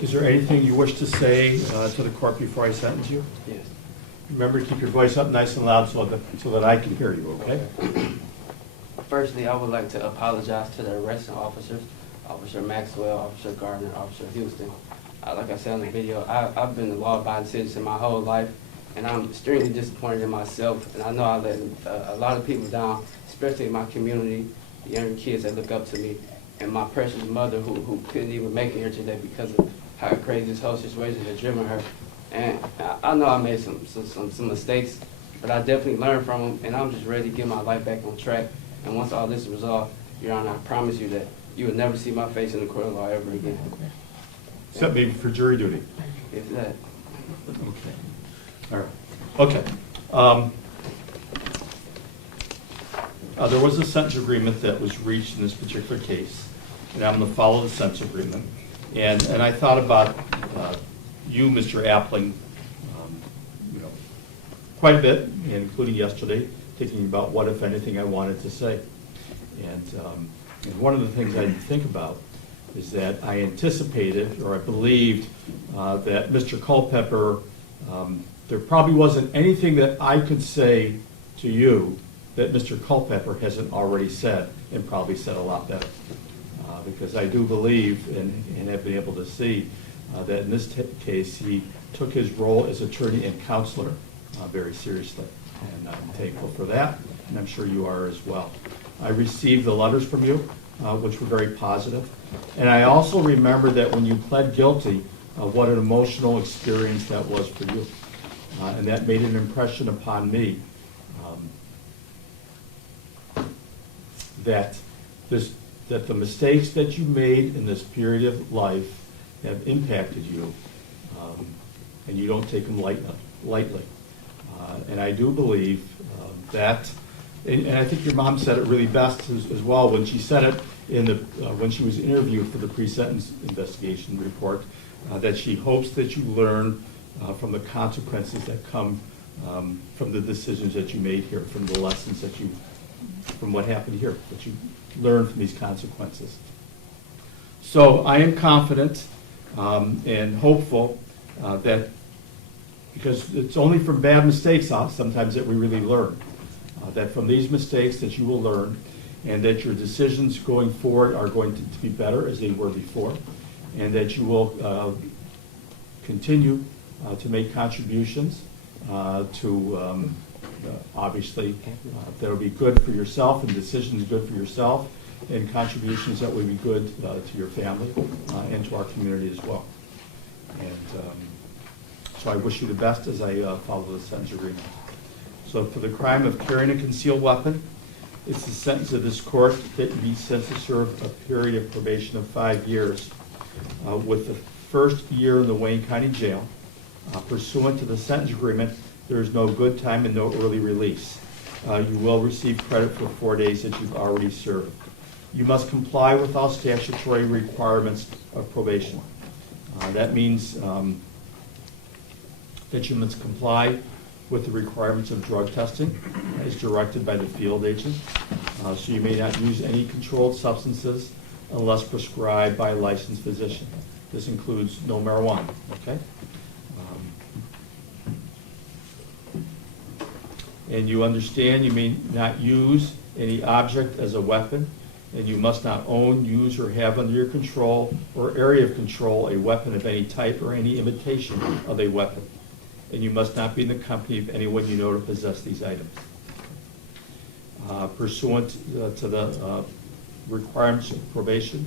Is there anything you wish to say to the court before I sentence you? Yes. Remember to keep your voice up nice and loud so that I can hear you, okay? Firstly, I would like to apologize to the arresting officers, Officer Maxwell, Officer Gardner, Officer Houston. Like I said in the video, I've been a law-abiding citizen my whole life, and I'm extremely disappointed in myself, and I know I let a lot of people down, especially in my community, the younger kids that look up to me, and my precious mother who couldn't even make it here today because of how crazy this whole situation has driven her. And I know I made some mistakes, but I definitely learned from them, and I'm just ready to get my life back on track. And once all this is resolved, Your Honor, I promise you that you will never see my face in the court of law ever again. Except maybe for jury duty. If that. Okay. All right. Okay. There was a sentence agreement that was reached in this particular case, and I'm going to follow the sentence agreement. And I thought about you, Mr. Appling, quite a bit, including yesterday, thinking about what, if anything, I wanted to say. And one of the things I didn't think about is that I anticipated, or I believed, that Mr. Culpepper, there probably wasn't anything that I could say to you that Mr. Culpepper hasn't already said, and probably said a lot better. Because I do believe, and have been able to see, that in this case, he took his role as attorney and counselor very seriously. And I'm thankful for that, and I'm sure you are as well. I received the letters from you, which were very positive. And I also remember that when you pled guilty, what an emotional experience that was for you. And that made an impression upon me that the mistakes that you made in this period of life have impacted you, and you don't take them lightly. And I do believe that, and I think your mom said it really best as well when she said it when she was interviewed for the pre-sentence investigation report, that she hopes that you learn from the consequences that come from the decisions that you made here, from the lessons from what happened here, that you learn from these consequences. So I am confident and hopeful that, because it's only from bad mistakes sometimes that we really learn, that from these mistakes that you will learn, and that your decisions going forward are going to be better as they were before, and that you will continue to make contributions to obviously that will be good for yourself, and decisions good for yourself, and contributions that will be good to your family and to our community as well. And so I wish you the best as I follow the sentence agreement. So for the crime of carrying a concealed weapon, it's the sentence of this court that you be sentenced to serve a period of probation of 5 years, with the first year in the Wayne County Jail. Pursuant to the sentence agreement, there is no good time and no early release. You will receive credit for 4 days that you've already served. You must comply with all statutory requirements of probation. That means that you must comply with the requirements of drug testing as directed by the field agent. So you may not use any controlled substances unless prescribed by a licensed physician. This includes no marijuana, okay? And you understand you may not use any object as a weapon, and you must not own, use, or have under your control or area of control a weapon of any type or any imitation of a weapon. And you must not be in the company of anyone you know to possess these items. Pursuant to the requirements of probation,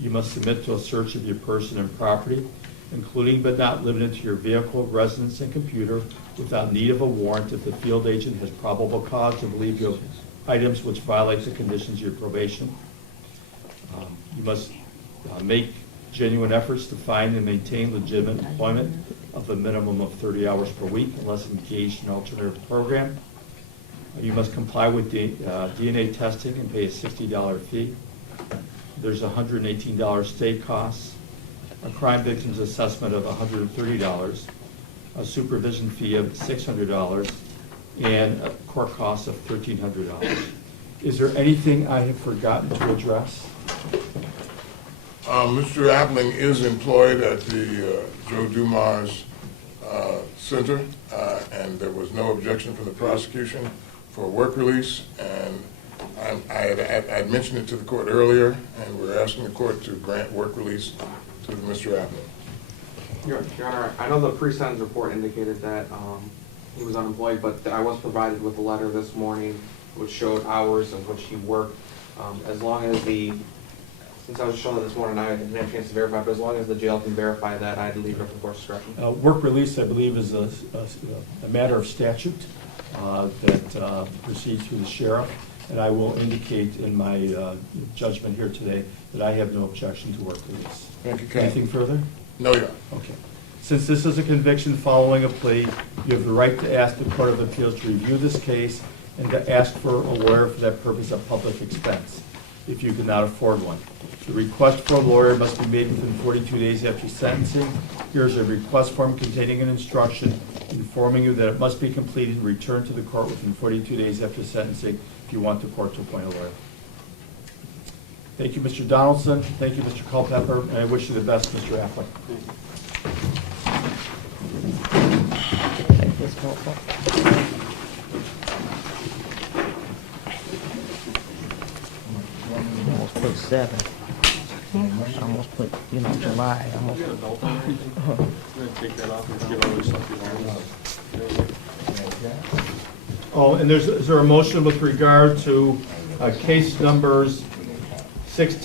you must submit to a search of your person and property, including but not limited to your vehicle, residence, and computer, without need of a warrant if the field agent has probable cause to believe you have items which violate the conditions of your probation. You must make genuine efforts to find and maintain legitimate employment of a minimum of 30 hours per week unless engaged in an alternative program. You must comply with DNA testing and pay a $60 fee. There's $118 state costs, a crime victim's assessment of $130, a supervision fee of $600, and a court cost of $1,300. Is there anything I have forgotten to address? Mr. Appling is employed at the Joe Dumars Center, and there was no objection from the prosecution for work release. And I had mentioned it to the court earlier, and we're asking the court to grant work release to Mr. Appling. Your Honor, I know the pre-sentence report indicated that he was unemployed, but I was provided with a letter this morning which showed hours of which he worked. As long as since I was shown it this morning, I didn't have a chance to verify, but as long as the jail can verify that, I'd leave it up to the court's discretion. Work release, I believe, is a matter of statute that proceeds through the sheriff, and I will indicate in my judgment here today that I have no objection to work release. Thank you, counsel. Anything further? No, Your Honor. Okay. Since this is a conviction following a plea, you have the right to ask the Court of Appeals to review this case and to ask for a lawyer for that purpose at public expense, if you cannot afford one. The request for a lawyer must be made within 42 days after sentencing. Here's a request form containing an instruction informing you that it must be completed and returned to the court within 42 days after sentencing if you want the court to appoint a lawyer. Thank you, Mr. Donaldson. Thank you, Mr. Culpepper, and I wish you the best, Mr. Affleck. Take this notebook. Almost put 7. Almost put, July. Almost. Oh, and is there a motion with regard to case numbers 16?